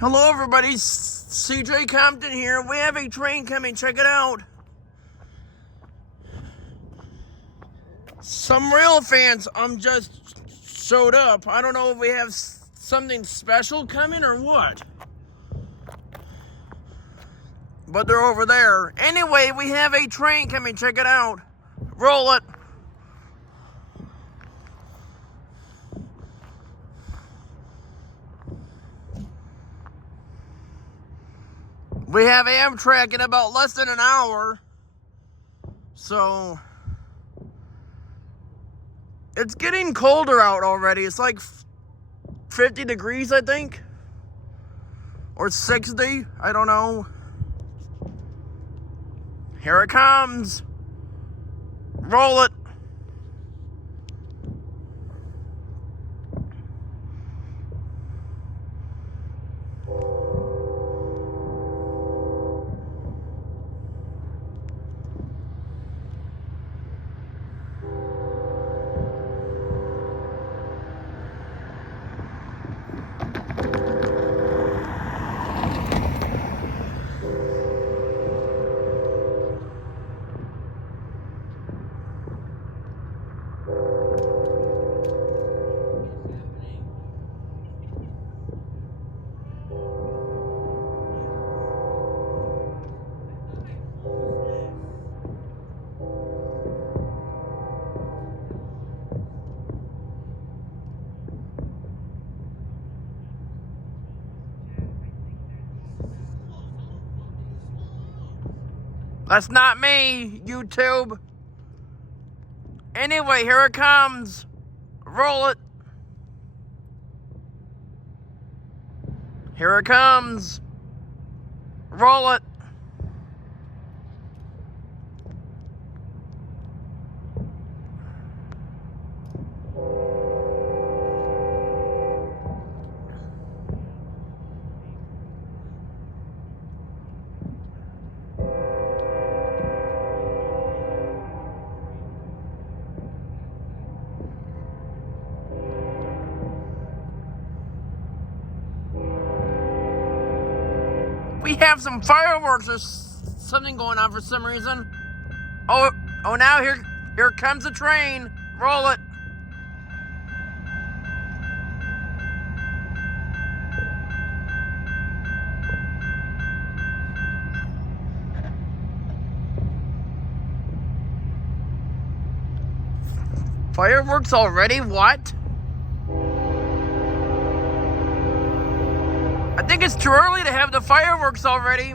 Hello everybody, CJ Compton here. We have a train coming, check it out. Some rail fans just showed up. I don't know if we have something special coming or what. But they're over there. Anyway, we have a train coming, check it out. Roll it. We have Amtrak in about less than an hour. So it's getting colder out already. It's like 50 degrees, I think. Or 60, I don't know. Here it comes. Roll it. That's not me, YouTube. Anyway, here it comes. Roll it. Here it comes. Roll it. We have some fireworks or something going on for some reason. Oh, now here comes the train. Roll it. Fireworks already? What? I think it's too early to have the fireworks already.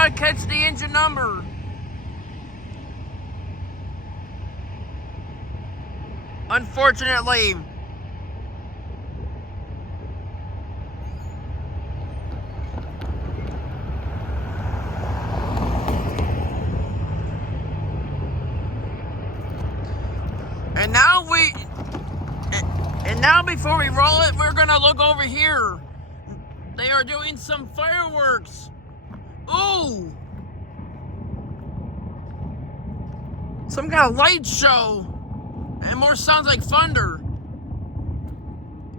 cannot catch the engine number. Unfortunately. And now before we roll it, we're gonna look over here. They are doing some fireworks. Ooh! Some kind of light show. And more sounds like thunder.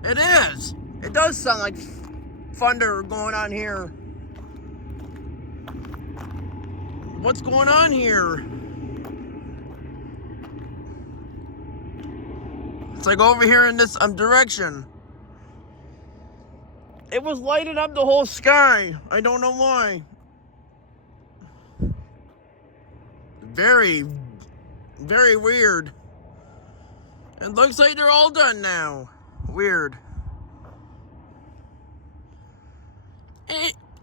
It is. It does sound like thunder going on here. What's going on here? It's like over here in this direction. It was lighting up the whole sky. I don't know why. Very, very weird. It looks like they're all done now. Weird.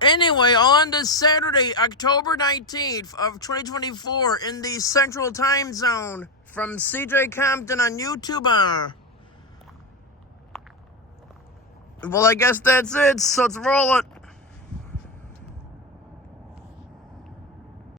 Anyway, on this Saturday, October 19th of 2024 in the Central Time Zone from CJ Compton on YouTube. Well, I guess that's it, so let's roll it.